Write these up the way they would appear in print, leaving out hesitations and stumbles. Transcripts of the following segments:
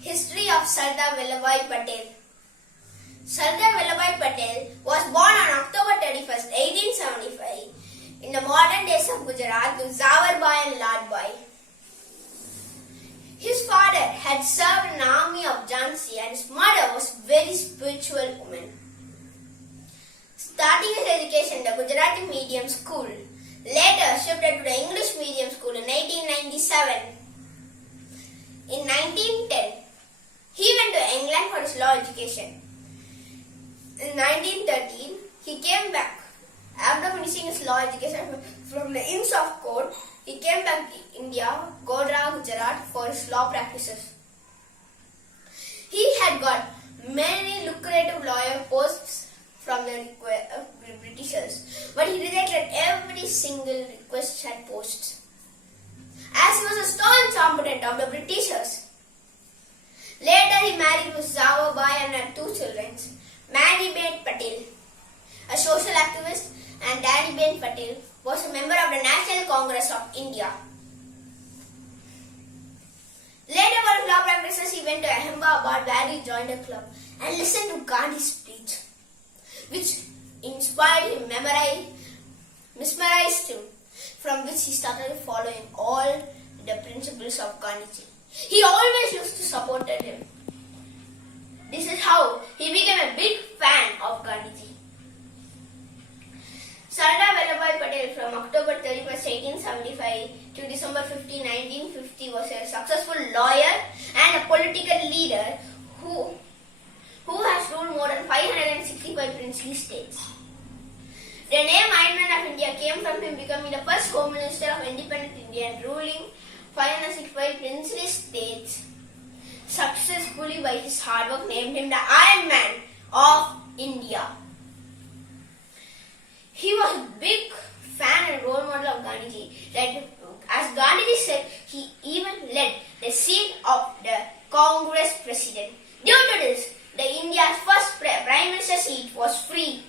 History of Sardar Vallabhbhai Patel. Sardar Vallabhbhai Patel was born on October 31st, 1875 in the modern days of Gujarat to Zawarbai and Ladbai. His father had served in the army of Jhansi and his mother was a very spiritual woman. Starting his education in the Gujarati medium school, later shifted to the English medium school in 1897. In 1910, he went to England for his law education. In 1913, he came back. After finishing his law education from the Inns of Court, he came back to India, Godhra, Gujarat for his law practices. He had got many lucrative lawyer posts from the Britishers, but he rejected every single request and post, as he was a staunch opponent of the Britishers. Later he married Miss Zawarbai and had two children, Manibet Patel, a social activist, and Danibet Patel was a member of the National Congress of India. Later for his law practices he went to Ahmedabad where he joined a club and listened to Gandhi's speech, which inspired him, mesmerized him, from which he started following all the principles of Gandhiji. He always used to support him. This is how he became a big fan of Gandhiji. Sardar Vallabhbhai Patel from October 31st, 1875 to December 15, 1950 was a successful lawyer and a political leader who has ruled more than 565 princely states. The name Iron Man of India came from him becoming the first Home Minister of independent India and ruling 565 princely states successfully by his hard work, named him the Iron Man of India. He was a big fan and role model of Gandhiji. As Gandhiji said, he even led the seat of the Congress president. Due to this, India's first Prime Minister seat was free.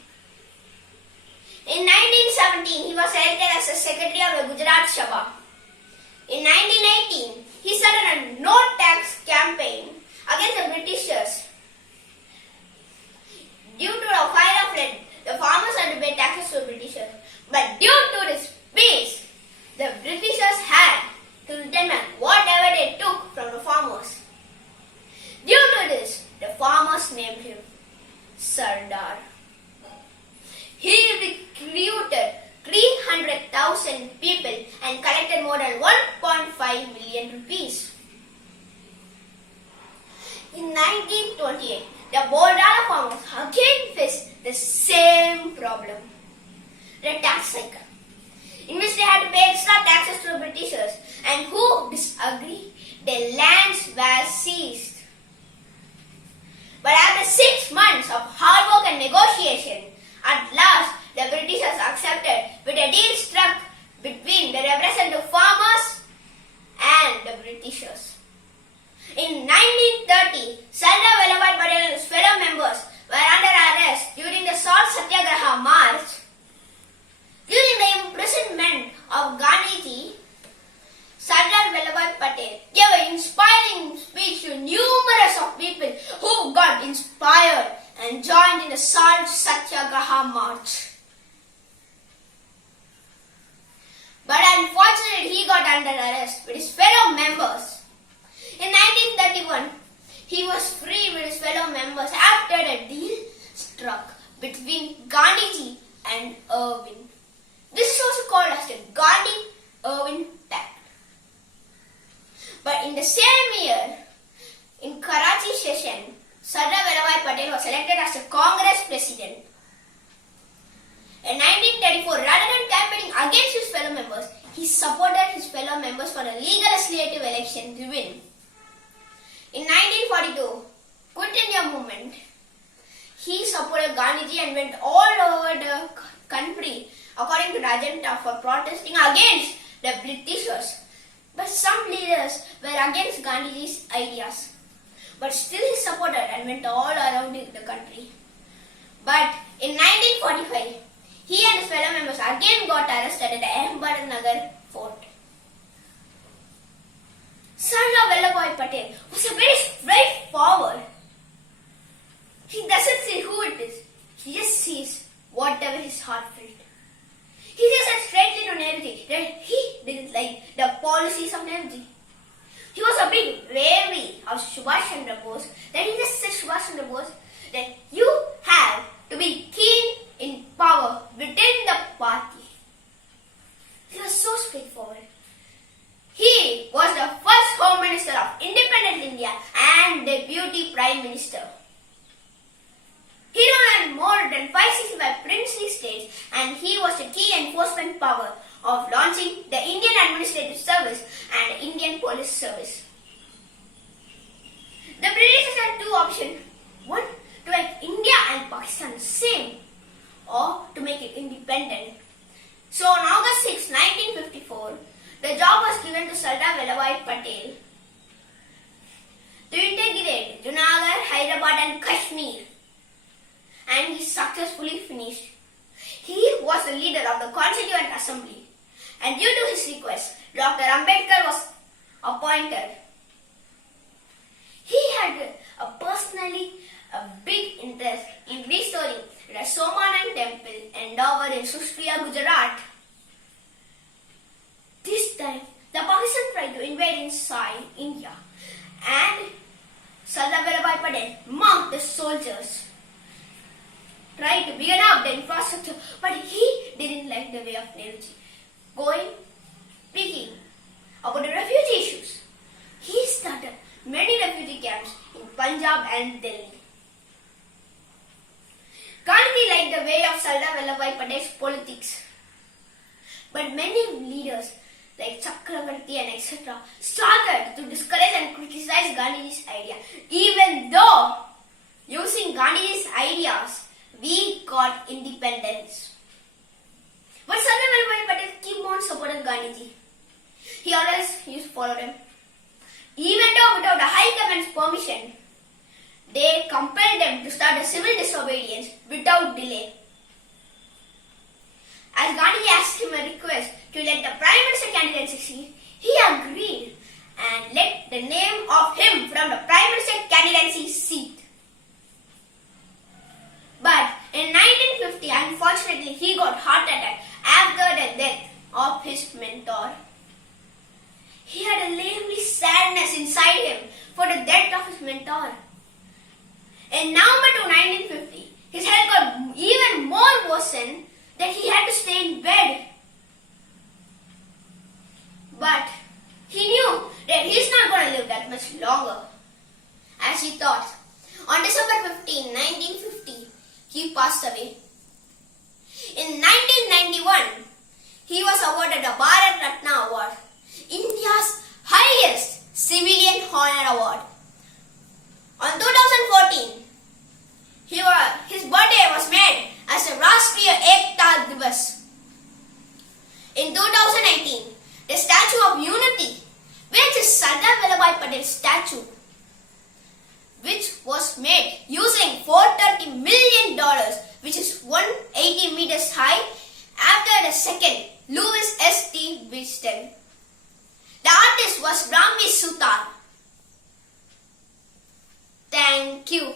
In 1917, he was elected as the Secretary of the Gujarat Sabha. In 1918, he started a no-tax campaign against the Britishers. Due to the fire of lead, the farmers had to pay taxes to the Britishers. But due to this speech, the Britishers had to return back whatever they took from the farmers. Due to this, the farmers named him Sardar. He recruited 300,000 people and collected more than 1.5 million rupees. In 1928, the Bordara farmers again faced the same problem, the tax cycle, in which they had to pay extra taxes to the Britishers, and who disagreed, their lands were seized. But after 6 months of hard work and negotiation, at last the Britishers accepted with a deal struck between the representative farmers and the Britishers. In 1930, Sardar Vallabhbhai Patel and his fellow members were under arrest during the Salt Satyagraha March. During the imprisonment of Gandhiji, Sardar Vallabhbhai Patel gave an inspiring speech to numerous of people who got inspired and joined in the Salt Satyagraha March. But unfortunately, he got under arrest with his fellow members. In 1931, he was freed with his fellow members after the deal struck between Gandhiji and Irving. This is also called as the Gandhi-Irving Pact. But in the same year, in Karachi session, Sardar Vallabhbhai Patel was elected as the Congress president. In 1934, rather than campaigning against his fellow members, he supported his fellow members for a legislative election to win. In 1942, Quit India movement, he supported Gandhiji and went all over the country according to the agenda for protesting against the Britishers. But some leaders were against Gandhiji's ideas. But still he supported and went all around the country. But in 1945, he and his fellow members again got arrested at the Ahmednagar fort. Sardar Vallabhbhai Patel was a very the policies of Nehruji. He was a big wary of Subhash Chandra Bose. Then he just said Subhash Chandra Bose that you have to be keen in power within the party. He was so straightforward. He was the first Home Minister of Independent India and Deputy Prime Minister. He ruled more than 565 princely states, and he was the key enforcement power of launching the Indian Administrative Service and Indian Police Service. The British had two options. One, to make India and Pakistan the same, or to make it independent. So on August 6, 1954, the job was given to Sardar Vallabhbhai Patel to integrate Junagadh, Hyderabad and Kashmir, and he successfully finished. He was the leader of the Constituent Assembly, and due to his request, Dr. Ambedkar was appointed. He had personally a big interest in restoring the Somanand temple endowed in Sustriya, Gujarat. This time, the Pakistan tried to invade inside India, and Sardar Vallabhbhai Patel marked the soldiers, tried to begin up the infrastructure, but he didn't like the way of Nehruji. Speaking about the refugee issues, he started many refugee camps in Punjab and Delhi. Gandhi liked the way of Sardar Vallabhbhai Patel's politics, but many leaders like Chakravarti and etc. started to discourage and criticize Gandhi's idea. Even though using Gandhi's ideas, we got independence. But Sardar Vallabhbhai Patel keep on supporting Gandhiji. He always used to follow them. Even though without the High Command's permission, they compelled them to start a civil disobedience without delay. As Gandhi asked him a request to let the Prime Minister candidate succeed, he agreed and let the name of him from the Prime Minister candidacy seat. But in 1950, unfortunately, he got heart attack after the death of his mentor. He had a lively sadness inside him for the death of his mentor. In November 1950, his health got even more worsened that he had to stay in bed. But he knew that he's not going to live that much longer, as he thought. On December 15, 1950, he passed away. In 1991, he was awarded the Bharat Ratna Award, India's highest civilian honor award. On 2014, his birthday was made as a Rashtriya Ekta Divas. In 2018, the Statue of Unity, which is Sardar Vallabhbhai Patel's statue, which was made using $430 million, which is 180 meters high, after the second Louis S.T. Wisden. The artist was Ramvi Sutar. Thank you.